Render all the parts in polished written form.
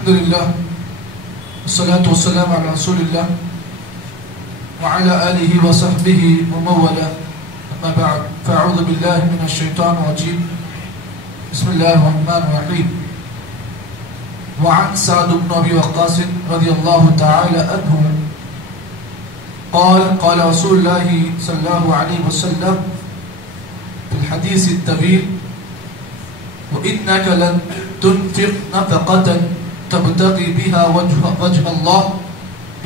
الحمدللہ والصلاة والسلام علی رسول اللہ وعلى آلہ وصحبہ ومولا اما بعد فاعوذ باللہ من الشیطان الرجیم بسم اللہ الرحمن الرحیم وعن سعد بن ابی وقاص رضی اللہ تعالی عنہ قال قال رسول اللہ صلی اللہ علیہ وسلم في الحديث الطويل وإنك لن تنفق نفقة تبتغي بها وجه الله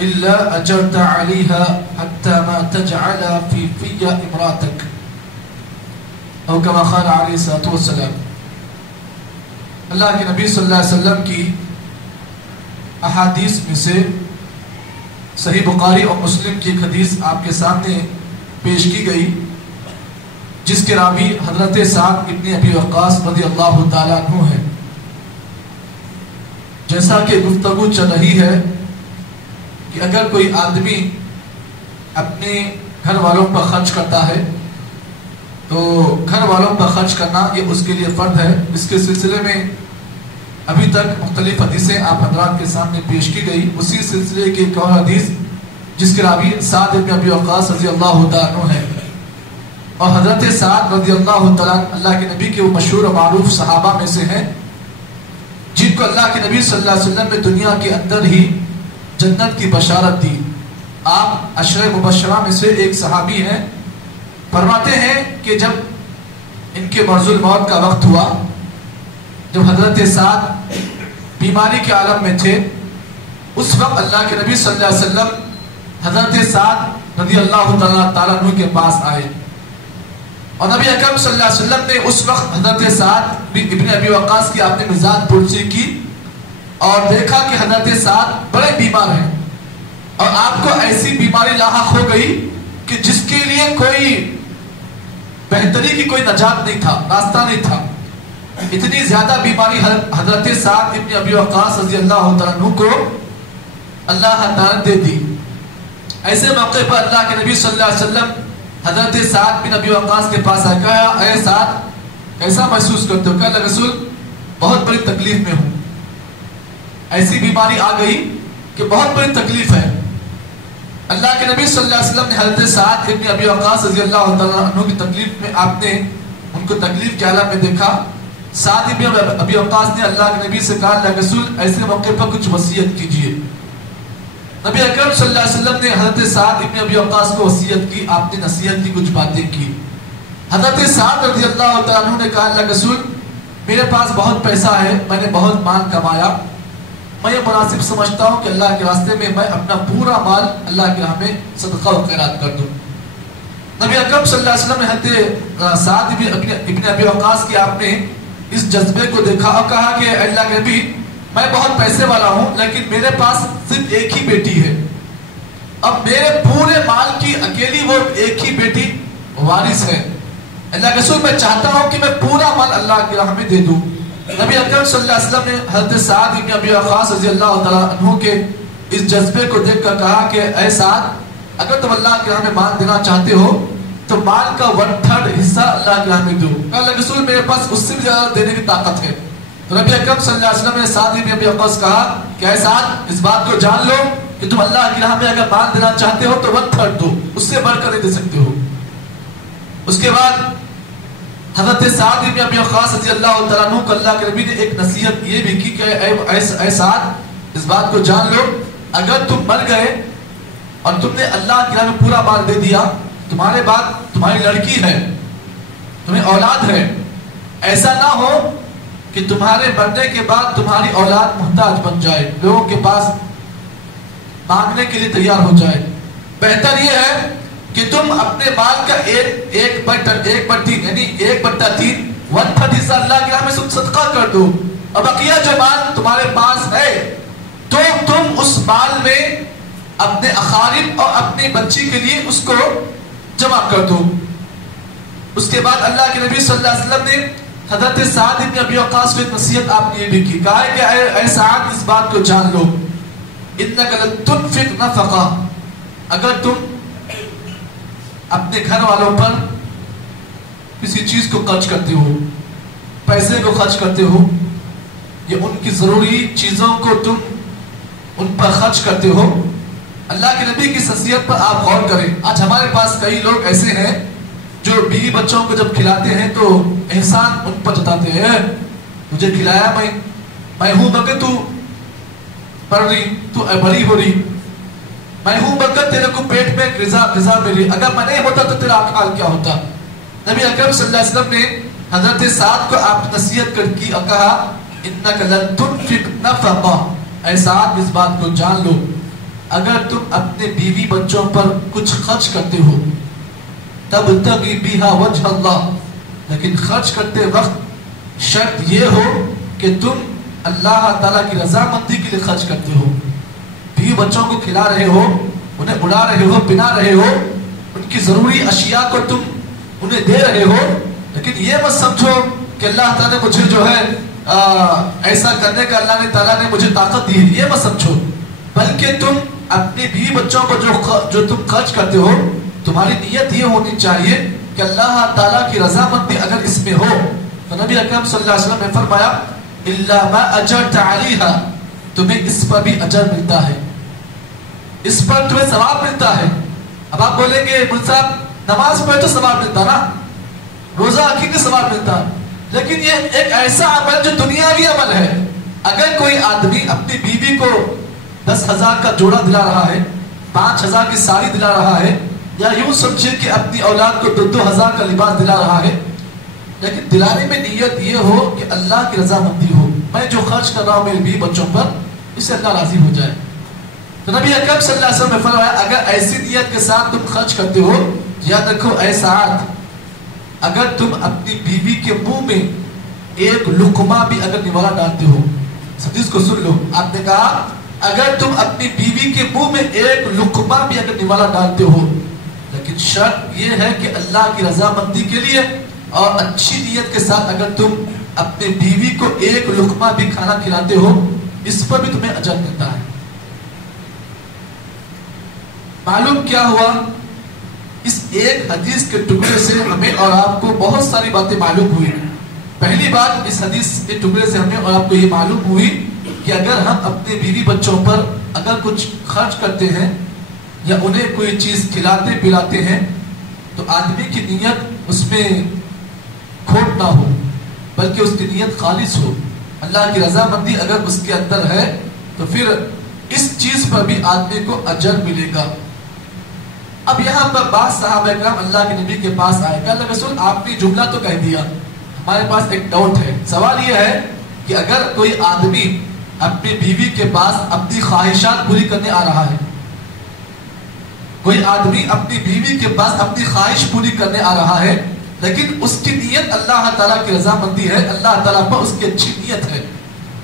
إلا أجرت عليها حتى ما تجعل في امرأتك أو كما قال عليه الصلاة والسلام. اللہ کے نبی صلی اللہ علیہ وسلم کی احادیث میں سے صحیح بخاری اور مسلم کی ایک حدیث آپ کے سامنے پیش کی گئی جس کے راوی حضرت سعد ابن ابی وقاص رضی اللہ تعالیٰ عنہ ہے. جیسا کہ گفتگو چل رہی ہے کہ اگر کوئی آدمی اپنے گھر والوں پر خرچ کرتا ہے تو گھر والوں پر خرچ کرنا یہ اس کے لیے فرض ہے. اس کے سلسلے میں ابھی تک مختلف حدیثیں آپ حضرات کے سامنے پیش کی گئی. اسی سلسلے کی ایک اور حدیث جس کے راوی سعد ابن ابی وقاص رضی اللہ تعالیٰ عنہ ہے اور حضرت سعد رضی اللہ تعالیٰ اللہ کے نبی کے وہ مشہور و معروف صحابہ میں سے ہیں جن کو اللہ کے نبی صلی اللہ علیہ وسلم نے دنیا کے اندر ہی جنت کی بشارت دی. آپ عشرہ مبشرہ میں سے ایک صحابی ہیں. فرماتے ہیں کہ جب ان کے مرض الموت کا وقت ہوا، جب حضرت سعد بیماری کے عالم میں تھے، اس وقت اللہ کے نبی صلی اللہ علیہ وسلم حضرت سعد رضی اللہ تعالیٰ عنہ کے پاس آئے اور نبی اکرم صلی اللہ علیہ وسلم نے اس وقت حضرت سعد ابن ابی وقاص کی آپ نے مزاج پرسی کی اور دیکھا کہ حضرت سعد بڑے بیمار ہیں اور آپ کو ایسی بیماری لاحق ہو گئی کہ جس کے لیے کوئی بہتری کی کوئی نجات نہیں تھا، راستہ نہیں تھا. اتنی زیادہ بیماری حضرت سعد ابن ابی وقاص رضی اللہ تعالیٰ عنہ کو اللہ تعالیٰ دے دی. ایسے موقع پر اللہ کے نبی صلی اللہ علیہ وسلم حضرت سعد بن ابی وقاص کے پاس آیا، کہا اے سعد کیسا محسوس کرتے ہو؟ کہا رسول بہت بڑی تکلیف میں ہوں، ایسی بیماری آ گئی کہ بہت بڑی تکلیف ہے. اللہ کے نبی صلی اللہ علیہ وسلم نے حضرت سعد ابن ابی وقاص رضی اللہ تعالیٰ عنہ کی تکلیف میں آپ نے ان کو تکلیف کے حالت میں دیکھا. سعد ابن ابی وقاص نے اللہ کے نبی سے کہا اللہ رسول ایسے موقع پر کچھ وصیت کیجیے. نبی اکرم صلی اللہ علیہ وسلم نے حضرت سعد ابن ابی وقاص کو وصیت کی، آپ نے نصیحت کی، کچھ باتیں کی. حضرت سعد رضی اللہ تعالیٰ عنہ نے کہا اللہ رسول میرے پاس بہت پیسہ ہے، میں نے بہت مال کمایا، میں یہ مناسب سمجھتا ہوں کہ اللہ کے راستے میں میں اپنا پورا مال اللہ کے راہ میں صدقہ و خیرات کر دوں. نبی اکرم صلی اللہ علیہ وسلم نے حضرت سعد ابن ابی وقاص کی آپ نے اس جذبے کو دیکھا اور کہا کہ اللہ کے نبی میں بہت پیسے والا ہوں لیکن میرے پاس صرف ایک ہی بیٹی ہے، اب میرے پورے مال کی اکیلی وہ ایک ہی بیٹی وارث ہے. اللہ رسول میں چاہتا ہوں کہ میں پورا مال اللہ کی راہ میں دے دوں. نبی اکرم صلی اللہ علیہ وسلم نے حضرت سعد ابن ابی وقاص رضی اللہ تعالیٰ عنہ کے اس جذبے کو دیکھ کر کہا کہ اے سعد اگر تم اللہ کی راہ میں مال دینا چاہتے ہو تو مال کا 1/3 حصہ اللہ کی راہ میں دو. اللہ رسول میرے پاس اس سے بھی زیادہ دینے کی طاقت ہے. تو نبی اکرم صلی اللہ علیہ وسلم نے سعد ابن ابی وقاص کہا کہ اے سعد اس بات کو جان لو کہ تم اللہ کی راہ میں اگر مال دینا چاہتے ہو تو 1/3 دو، اس سے بڑھ کر نہیں دے سکتے ہو. اس کے بعد حضرت سعد ابن ابی وقاص رضی اللہ تعالیٰ عنہ کو اللہ کے نبی نے ایک نصیحت یہ بھی کی کہ اے سعد اس بات کو جان لو اگر تم مر گئے اور تم نے اللہ کی راہ میں پورا مال دے دیا، تمہارے بعد تمہاری لڑکی ہے، تمہیں اولاد ہے، ایسا نہ ہو کہ تمہارے مرنے کے بعد تمہاری اولاد محتاج بن جائے، لوگوں کے پاس مانگنے کے لیے تیار ہو جائے. بہتر یہ ہے کہ تم اپنے مال کا 1/3 یعنی 1/3 1/3 حصہ اللہ کی راہ میں صدقہ کر دو اور بقیہ جو مال تمہارے پاس ہے تو تم اس مال میں اپنے اقارب اور اپنی بچی کے لیے اس کو جمع کر دو. اس کے بعد اللہ کے نبی صلی اللہ علیہ وسلم نے حضرت سعد ابن ابی وقاص کو ایک نصیحت آپ نے یہ بھی کی، کہا ہے کہ اے سعد اس بات کو جان لو انک لن تنفق نفقہ، اگر تم اپنے گھر والوں پر کسی چیز کو خرچ کرتے ہو، پیسے کو خرچ کرتے ہو، یہ ان کی ضروری چیزوں کو تم ان پر خرچ کرتے ہو. اللہ کے نبی کی شخصیت پر آپ غور کریں. آج ہمارے پاس کئی لوگ ایسے ہیں جو بیوی بچوں کو جب کھلاتے ہیں تو احسان ان پر جتاتے ہیں. مجھے کھلایا میں ہوں بلکہ تو پڑھ رہی، تو بڑی ہو رہی، میں ہوں بلکہ تیرے کو پیٹ میں غذا ملی، اگر میں نہیں ہوتا تو تیرا حال کیا ہوتا. نبی اکرم صلی اللہ علیہ وسلم نے حضرت سعد کو آپ نصیحت کی اور کہا انک لن تنفق نفقہ، اے سعد اس بات کو جان لو اگر تم اپنے بیوی بچوں پر کچھ خرچ کرتے ہو تبتغی بہا وجہ اللہ، لیکن خرچ کرتے وقت شرط یہ ہو کہ تم اللہ تعالیٰ کی رضامندی کے لیے خرچ کرتے ہو. بیوی بچوں کو کھلا رہے ہو، انہیں اڑا رہے ہو، پنا رہے ہو، ان کی ضروری اشیاء کو تم انہیں دے رہے ہو، لیکن یہ مت سمجھو کہ اللہ تعالیٰ نے مجھے جو ہے ایسا کرنے کا اللہ نے تعالیٰ نے مجھے طاقت دی ہے، یہ مت سمجھو. بلکہ تم اپنے بیوی بچوں کو جو تم خرچ کرتے ہو، تمہاری نیت یہ ہونی چاہیے کہ اللہ تعالیٰ کی رضامندی اگر اس میں ہو. تو نبی اکرم صلی اللہ علیہ وسلم نے فرمایا الا ما اجرت علیہا، تمہیں اس پر بھی اجر ملتا ہے، اس پر تمہیں ثواب ملتا ہے. اب آپ بولیں گے مول صاحب نماز پڑھے تو ثواب ملتا نا، روزہ رکھیں گے ثواب ملتا، لیکن یہ ایک ایسا عمل جو دنیاوی عمل ہے. اگر کوئی آدمی اپنی بیوی کو 10,000 کا جوڑا دلا رہا ہے، 5,000 کی ساڑی دلا رہا ہے، یا یوں سمجھے کہ اپنی اولاد کو 2,000 کا لباس دلا رہا ہے، لیکن دلانے میں نیت یہ ہو کہ اللہ کی رضامندی ہو، میں جو خرچ کر رہا ہوں میرے بیوی بچوں پر اس سے اللہ راضی ہو جائے. تو نبی اکرم صلی اللہ علیہ وسلم نے فرمایا اگر ایسی نیت کے ساتھ تم خرچ کرتے ہو، یاد رکھو اے سعد، اگر تم اپنی بیوی کے منہ میں ایک لقمہ بھی اگر نوالا ڈالتے ہو، اس حدیث کو سن لو، آپ نے کہا اگر تم اپنی بیوی کے منہ میں ایک لقمہ بھی اگر نوالا ڈالتے ہو، لیکن شرط یہ ہے کہ اللہ کی رضامندی کے لیے اور اچھی نیت کے ساتھ اگر تم اپنے بیوی کو ایک لقمہ بھی کھانا کھلاتے ہو، اس پر بھی تمہیں اجر ملتا ہے. معلوم کیا ہوا؟ اس ایک حدیث کے ٹکڑے سے ہمیں اور آپ کو بہت ساری باتیں معلوم ہوئی. پہلی بات، اس حدیث کے ٹکڑے سے ہمیں اور آپ کو یہ معلوم ہوئی کہ اگر ہم اپنے بیوی بچوں پر اگر کچھ خرچ کرتے ہیں یا انہیں کوئی چیز کھلاتے پلاتے ہیں تو آدمی کی نیت اس میں کھوٹ نہ ہو، بلکہ اس کی نیت خالص ہو، اللہ کی رضامندی اگر اس کے اندر ہے تو پھر اس چیز پر بھی آدمی کو اجر ملے گا. اب یہاں پر بعض صحابہ کرام اللہ کے نبی کے پاس آئے کہ اللہ رسول آپ نے جملہ تو کہہ دیا، ہمارے پاس ایک ڈاؤٹ ہے. سوال یہ ہے کہ اگر کوئی آدمی اپنی بیوی کے پاس اپنی خواہشات پوری کرنے آ رہا ہے، کوئی آدمی اپنی بیوی کے پاس اپنی خواہش پوری کرنے آ رہا ہے، لیکن اس کی نیت اللہ تعالیٰ کی رضامندی ہے، اللہ تعالیٰ پر اس کی اچھی نیت ہے،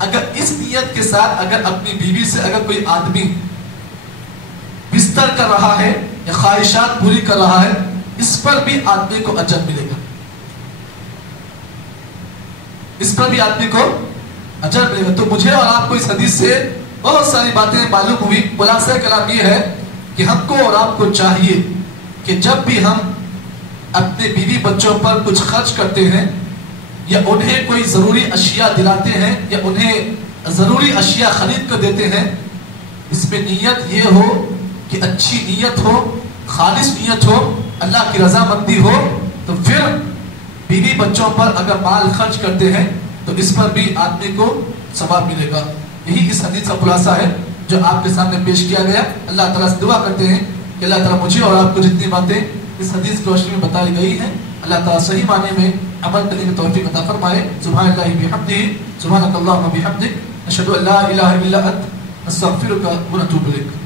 اگر اس نیت کے ساتھ اگر اپنی بیوی سے اگر کوئی آدمی بستر کر رہا ہے یا خواہشات پوری کر رہا ہے، اس پر بھی آدمی کو اجر ملے گا، اس پر بھی آدمی کو اجر ملے گا. تو مجھے اور آپ کو اس حدیث سے بہت ساری باتیں معلوم ہوئی. خلاصہ کلام یہ ہے کہ ہم کو اور آپ کو چاہیے کہ جب بھی ہم اپنے بیوی بچوں پر کچھ خرچ کرتے ہیں یا انہیں کوئی ضروری اشیاء دلاتے ہیں یا انہیں ضروری اشیاء خرید کر دیتے ہیں، اس میں نیت یہ ہو کہ اچھی نیت ہو، خالص نیت ہو، اللہ کی رضامندی ہو، تو پھر بیوی بچوں پر اگر مال خرچ کرتے ہیں تو اس پر بھی آدمی کو ثواب ملے گا. یہی اس حدیث کا خلاصہ ہے جو آپ کے سامنے پیش کیا گیا. اللہ تعالیٰ سے دعا کرتے ہیں کہ اللہ تعالیٰ مجھے اور آپ کو جتنی باتیں اس حدیث کی روشنی میں بتائی گئی ہیں، اللہ تعالیٰ صحیح معنی میں عمل کرنے کی توفیق عطا فرمائے. سبحان اللہ بحمدہ، سبحانک اللہم بحمدک، اشہد ان لا الہ الا انت، استغفرک و اتوب الیک.